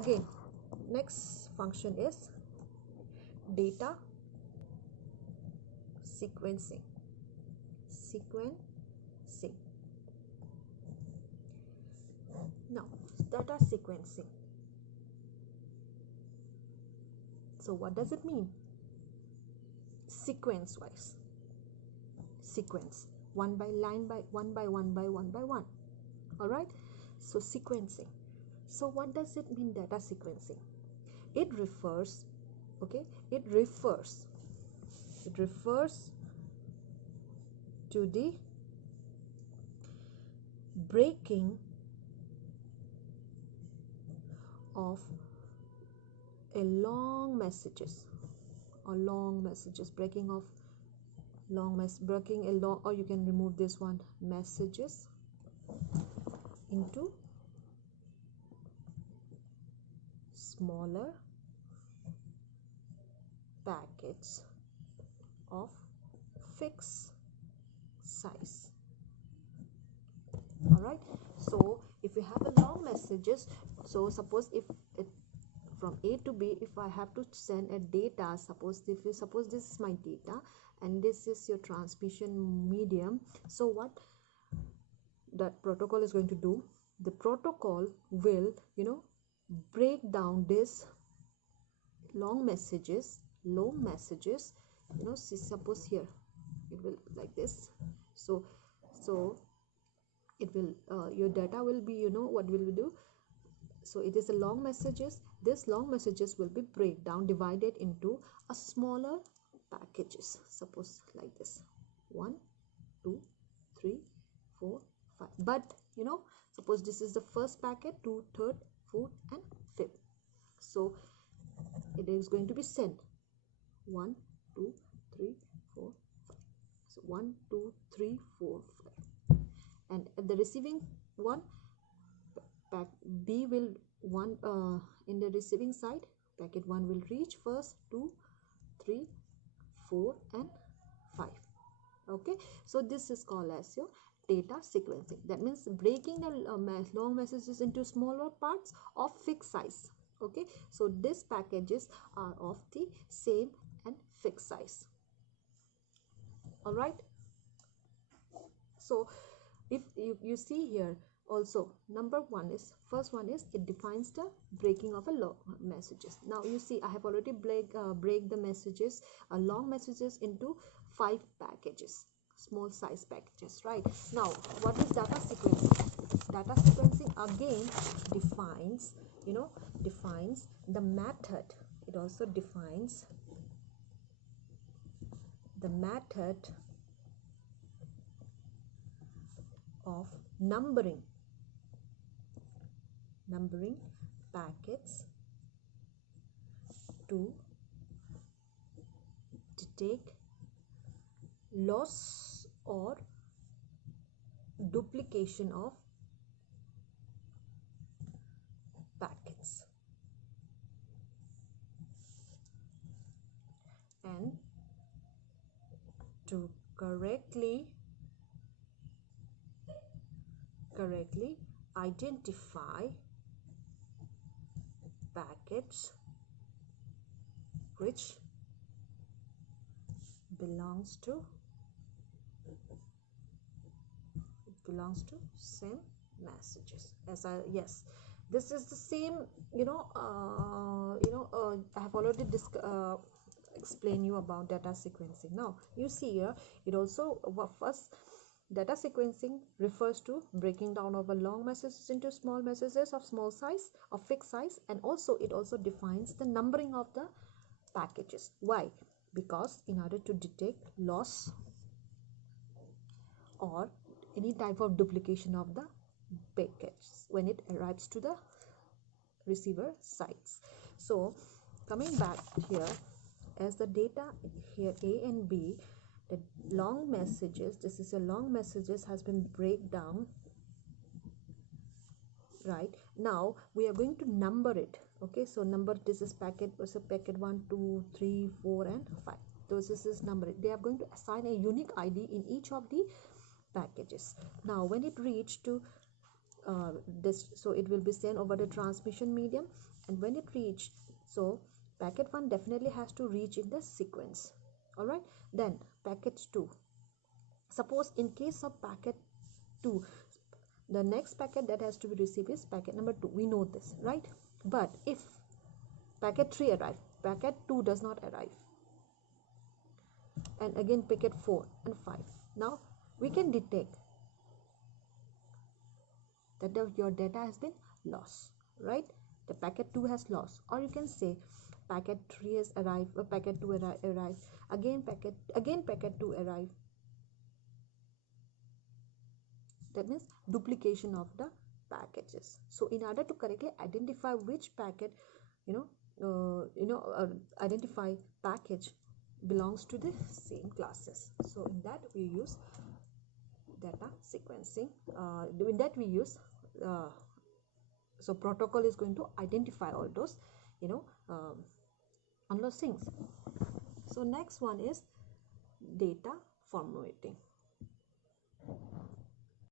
Again, next function is data sequencing. Now, data sequencing. So what does it mean? Sequence wise. Sequence. One by line by one by one by one by one. Alright? So sequencing. So what does it mean, data sequencing? It refers to the breaking of a long messages, or or you can remove this one, messages into smaller packets of fixed size. All right, so if you have a long messages, so suppose if it from A to B, if I have to send a data, suppose this is my data and this is your transmission medium, so what that protocol is going to do, the protocol will break down this long messages, see, suppose here it will like this, so it will your data will be, what will we do, so it is a long messages. This long messages will be divided into a smaller packages, suppose like this, 1 2 3 4 5, but suppose this is the first packet, 2, 3rd, 4th and 5th, so it is going to be sent 1 2 3 4 5, so 1 2 3 4 5, and at the receiving one, pack B will in the receiving side, packet 1 will reach first, 2 3 4 and 5. Okay, so this is called as your data sequencing. That means breaking the long messages into smaller parts of fixed size. Okay, so these packages are of the same and fixed size. All right, so if you see here also, first one is it defines the breaking of a long messages. Now you see I have already break the messages, long messages into 5 packages, small size packages, right? Now what is data sequencing? Data sequencing again defines the method. It also defines the method of numbering packets to detect loss or duplication of packets, and to correctly identify packets which belongs to same messages. Yes, this is the same, I have already explained you about data sequencing. Now you see here, it also first, data sequencing refers to breaking down of a long messages into small messages of small size, of fixed size, and also it also defines the numbering of the packages. Why? Because in order to detect loss or any type of duplication of the packets when it arrives to the receiver sites. So coming back here, as the data here A and B, the long messages, this is a long messages has been break down, right? Now we are going to number it. Okay, so number, this is packet, was a packet 1 2 3 4 and 5, so this is number. They are going to assign a unique ID in each of the packages. Now when it reach to so it will be sent over the transmission medium, and when it reach, so packet 1 definitely has to reach in the sequence. All right, then packet 2, suppose in case of packet 2, the next packet that has to be received is packet number 2, we know this, right? But if packet 3 arrive, packet 2 does not arrive, and again packet 4 and 5, now we can detect that your data has been lost, right? The packet 2 has lost, or you can say packet 3 has arrived, or packet 2 arrived, again packet 2 arrived. That means duplication of the packages. So in order to correctly identify which packet, identify package belongs to the same classes, so in that we use data sequencing. In that we use so protocol is going to identify all those all those things. So next one is data formatting.